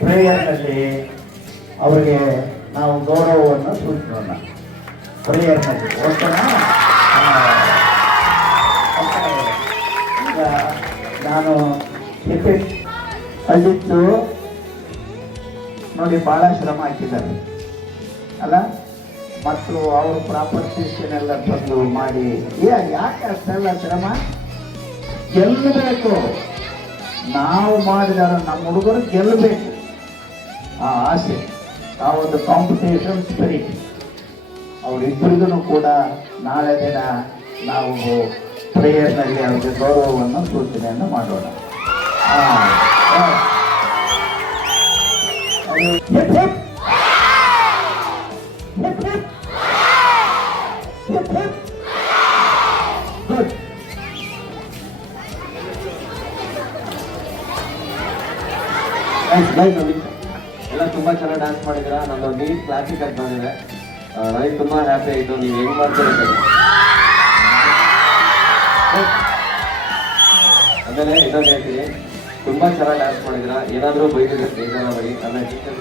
ಪ್ರೇಯರ್ನಲ್ಲಿ ಅವರಿಗೆ ನಾವು ಗೌರವವನ್ನು ಸೂಚಿಸೋಣ. ಪ್ರೇಯರ್ನಲ್ಲಿ ಓಕೆನಾ? ಈಗ ನಾನು ಟಿಕೆಟ್ ಅಲ್ಲಿದ್ದು ನೋಡಿ ಭಾಳ ಶ್ರಮ ಹಾಕಿದ್ದಾರೆ ಅಲ್ಲ, ಮತ್ತು ಅವ್ರ ಪ್ರಾಪರ್ಟೀಸ್ನೆಲ್ಲ ತಂದು ಮಾಡಿ ಯಾಕೆ ಅಷ್ಟೆಲ್ಲ ಶ್ರಮ? ಗೆಲ್ಲಬೇಕು. ನಾವು ಮಾಡಿದಾರ ನಮ್ಮ ಹುಡುಗರು ಗೆಲ್ಲಬೇಕು, ಆ ಆಸೆ, ಆ ಒಂದು ಕಾಂಪಿಟೇಷನ್ ಸ್ಪಿರಿಟ್ ಅವರಿಬ್ಬರಿಗೂ ಕೂಡ ನಾಳೆ ದಿನ ನಾವು ಪ್ರೇಯರ್ನಲ್ಲಿ ಅವರಿಗೆ ಗೌರವವನ್ನು ಸೂಚನೆಯನ್ನು ಮಾಡೋಣ. ಎಲ್ಲ ತುಂಬಾ ಚೆನ್ನಾಗಿ ಡ್ಯಾನ್ಸ್ ಮಾಡಿದ್ರ. ನಂದು ನೀಟ್ ಕ್ಲಾಸಿಕ್ ಅಂತ ಬಂದಿದೆ. ನನಗೆ ತುಂಬಾ ಹ್ಯಾಪಿ ಆಯಿತು. ನೀವು ಹೆಂಗ್ ಮಾಡ್ತೀರಿ ಆಮೇಲೆ ಇನ್ನೊಂದು ಹೇಳ್ತೀನಿ, ತುಂಬಾ ಚೆನ್ನಾಗಿ ಡ್ಯಾನ್ಸ್ ಮಾಡಿದ್ರ. ಏನಾದರೂ ಬೈದಿದ್ರೆ ಬೇಜಾರ ಬೈ. ನನ್ನ ಟೀಚರ್